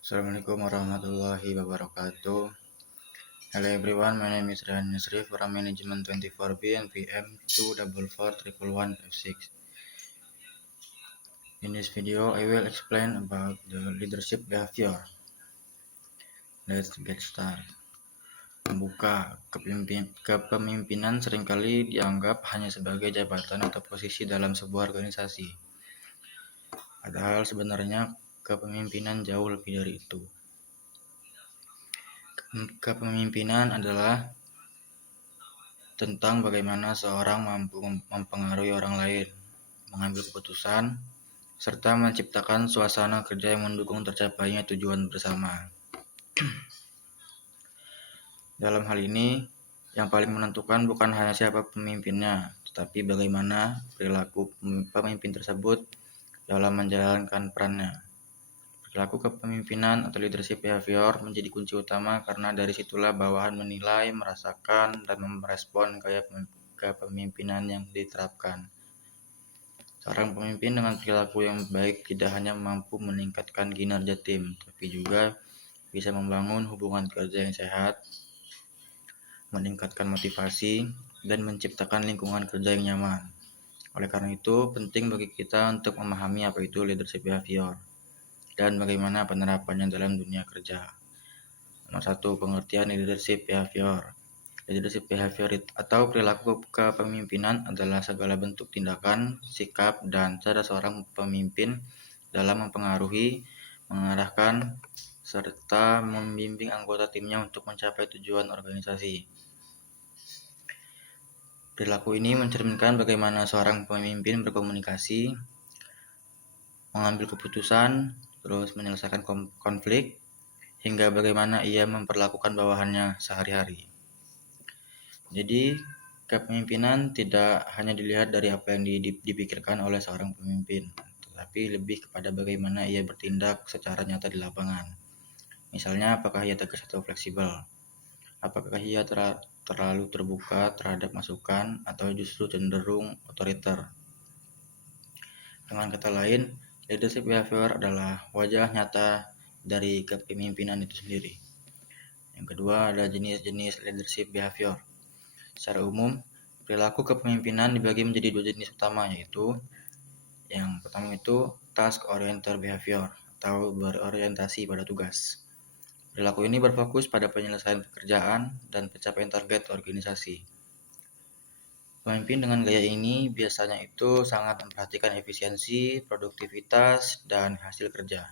Assalamualaikum warahmatullahi wabarakatuh. Hello everyone, my name is Rehan Yusri from Management 24B and PM 2444156. In this video, I will explain about the leadership behavior. Let's get started. Membuka kepemimpinan seringkali dianggap hanya sebagai jabatan atau posisi dalam sebuah organisasi. Padahal sebenarnya kepemimpinan jauh lebih dari itu. Kepemimpinan adalah tentang bagaimana seorang mampu mempengaruhi orang lain, mengambil keputusan, serta menciptakan suasana kerja yang mendukung tercapainya tujuan bersama. Dalam hal ini, yang paling menentukan bukan hanya siapa pemimpinnya, tetapi bagaimana perilaku pemimpin tersebut dalam menjalankan perannya. Perilaku kepemimpinan atau leadership behavior menjadi kunci utama karena dari situlah bawahan menilai, merasakan, dan merespon gaya kepemimpinan yang diterapkan. Seorang pemimpin dengan perilaku yang baik tidak hanya mampu meningkatkan kinerja tim, tapi juga bisa membangun hubungan kerja yang sehat, meningkatkan motivasi, dan menciptakan lingkungan kerja yang nyaman. Oleh karena itu, penting bagi kita untuk memahami apa itu leadership behavior dan bagaimana penerapannya dalam dunia kerja. Nomor 1, pengertian leadership behavior. Leadership behavior atau perilaku kepemimpinan adalah segala bentuk tindakan, sikap, dan cara seorang pemimpin dalam mempengaruhi, mengarahkan, serta membimbing anggota timnya untuk mencapai tujuan organisasi. Perilaku ini mencerminkan bagaimana seorang pemimpin berkomunikasi, mengambil keputusan, terus menyelesaikan konflik, hingga bagaimana ia memperlakukan bawahannya sehari-hari. Jadi, kepemimpinan tidak hanya dilihat dari apa yang dipikirkan oleh seorang pemimpin, tetapi lebih kepada bagaimana ia bertindak secara nyata di lapangan. Misalnya, apakah ia tegas atau fleksibel? Apakah ia terlalu terbuka terhadap masukan atau justru cenderung otoriter? Dengan kata lain, leadership behavior adalah wajah nyata dari kepemimpinan itu sendiri. Yang kedua ada jenis-jenis leadership behavior. Secara umum, perilaku kepemimpinan dibagi menjadi dua jenis utama, yaitu yang pertama itu task oriented behavior atau berorientasi pada tugas. Perilaku ini berfokus pada penyelesaian pekerjaan dan pencapaian target organisasi. Pemimpin dengan gaya ini biasanya itu sangat memperhatikan efisiensi, produktivitas, dan hasil kerja.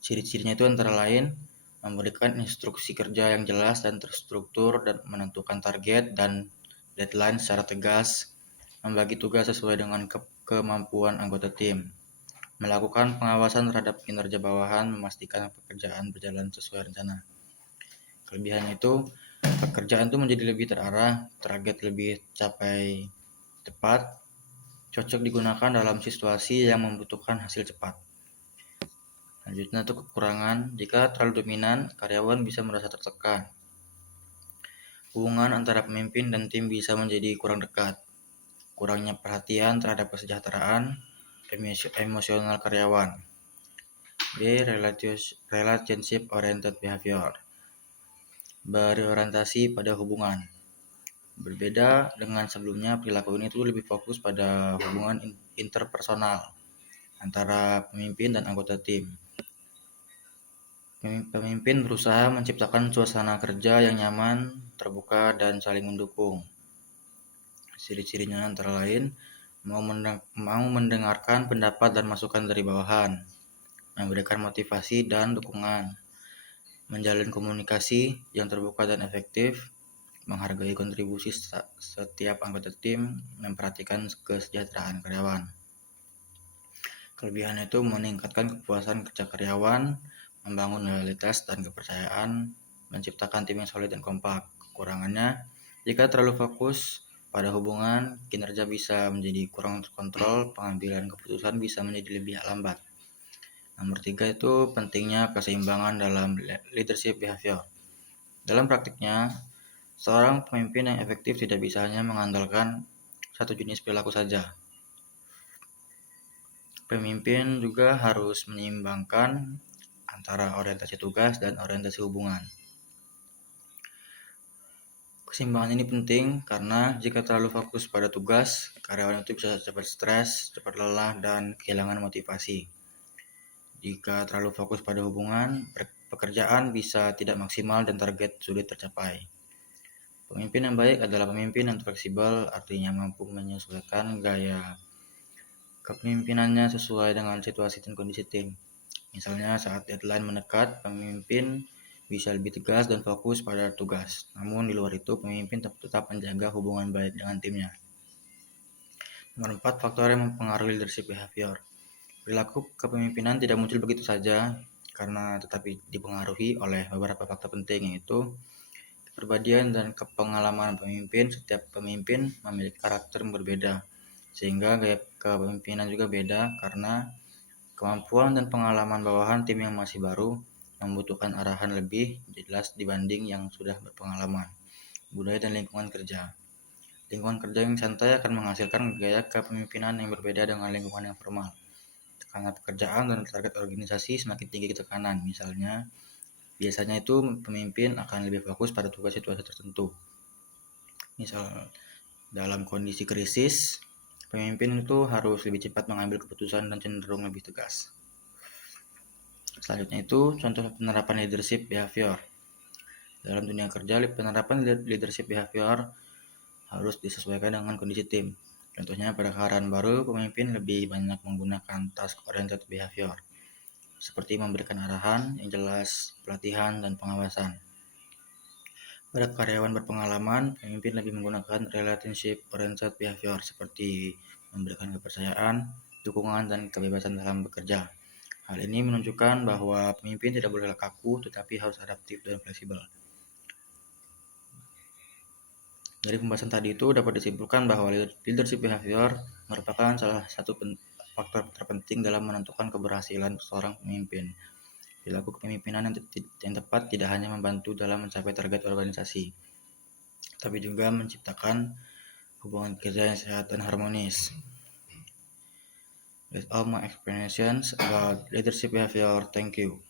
Ciri-cirinya itu antara lain memberikan instruksi kerja yang jelas dan terstruktur dan menentukan target dan deadline secara tegas, membagi tugas sesuai dengan kemampuan anggota tim, melakukan pengawasan terhadap kinerja bawahan, memastikan pekerjaan berjalan sesuai rencana. Kelebihannya itu, pekerjaan itu menjadi lebih terarah, target lebih capai tepat, cocok digunakan dalam situasi yang membutuhkan hasil cepat. Selanjutnya itu kekurangan, jika terlalu dominan, karyawan bisa merasa tertekan. Hubungan antara pemimpin dan tim bisa menjadi kurang dekat. Kurangnya perhatian terhadap kesejahteraan emosional karyawan. B. Relationship oriented behavior. Berorientasi pada hubungan. Berbeda dengan sebelumnya, perilaku ini tuh lebih fokus pada hubungan interpersonal antara pemimpin dan anggota tim. Pemimpin berusaha menciptakan suasana kerja yang nyaman, terbuka, dan saling mendukung. Ciri-cirinya antara lain mau mendengarkan pendapat dan masukan dari bawahan, memberikan motivasi dan dukungan, menjalin komunikasi yang terbuka dan efektif, menghargai kontribusi setiap anggota tim, memperhatikan kesejahteraan karyawan. Kelebihannya itu meningkatkan kepuasan kerja karyawan, membangun loyalitas dan kepercayaan, menciptakan tim yang solid dan kompak. Kekurangannya, jika terlalu fokus pada hubungan, kinerja bisa menjadi kurang terkontrol, pengambilan keputusan bisa menjadi lebih lambat. Nomor 3 itu pentingnya keseimbangan dalam leadership behavior. Dalam praktiknya, seorang pemimpin yang efektif tidak bisa hanya mengandalkan satu jenis perilaku saja. Pemimpin juga harus menyeimbangkan antara orientasi tugas dan orientasi hubungan. Keseimbangan ini penting karena jika terlalu fokus pada tugas, karyawan itu bisa cepat stres, cepat lelah, dan kehilangan motivasi. Jika terlalu fokus pada hubungan, pekerjaan bisa tidak maksimal dan target sulit tercapai. Pemimpin yang baik adalah pemimpin yang fleksibel, artinya mampu menyesuaikan gaya kepemimpinannya sesuai dengan situasi dan kondisi tim. Misalnya saat deadline mendekat, pemimpin bisa lebih tegas dan fokus pada tugas. Namun di luar itu, pemimpin tetap menjaga hubungan baik dengan timnya. Nomor 4, faktor yang mempengaruhi leadership behavior. Perilaku kepemimpinan tidak muncul begitu saja, karena tetapi dipengaruhi oleh beberapa faktor penting, yaitu kepribadian dan kepengalaman pemimpin. Setiap pemimpin memiliki karakter yang berbeda, sehingga gaya kepemimpinan juga beda karena kemampuan dan pengalaman bawahan tim yang masih baru membutuhkan arahan lebih jelas dibanding yang sudah berpengalaman. Budaya dan lingkungan kerja. Lingkungan kerja yang santai akan menghasilkan gaya kepemimpinan yang berbeda dengan lingkungan yang formal. Tekanan pekerjaan dan target organisasi semakin tinggi tekanan. Misalnya, biasanya itu pemimpin akan lebih fokus pada tugas situasi tertentu. Misal, dalam kondisi krisis, pemimpin itu harus lebih cepat mengambil keputusan dan cenderung lebih tegas. Selanjutnya itu contoh penerapan leadership behavior. Dalam dunia kerja, penerapan leadership behavior harus disesuaikan dengan kondisi tim. Contohnya pada karyawan baru, pemimpin lebih banyak menggunakan task-oriented behavior, seperti memberikan arahan yang jelas, pelatihan, dan pengawasan. Pada karyawan berpengalaman, pemimpin lebih menggunakan relationship-oriented behavior, seperti memberikan kepercayaan, dukungan, dan kebebasan dalam bekerja. Hal ini menunjukkan bahwa pemimpin tidak boleh kaku, tetapi harus adaptif dan fleksibel. Dari pembahasan tadi itu dapat disimpulkan bahwa leadership behavior merupakan salah satu faktor terpenting dalam menentukan keberhasilan seorang pemimpin. Perilaku kepemimpinan yang tepat tidak hanya membantu dalam mencapai target organisasi, tapi juga menciptakan hubungan kerja yang sehat dan harmonis. That's all my explanations about leadership behavior. Thank you.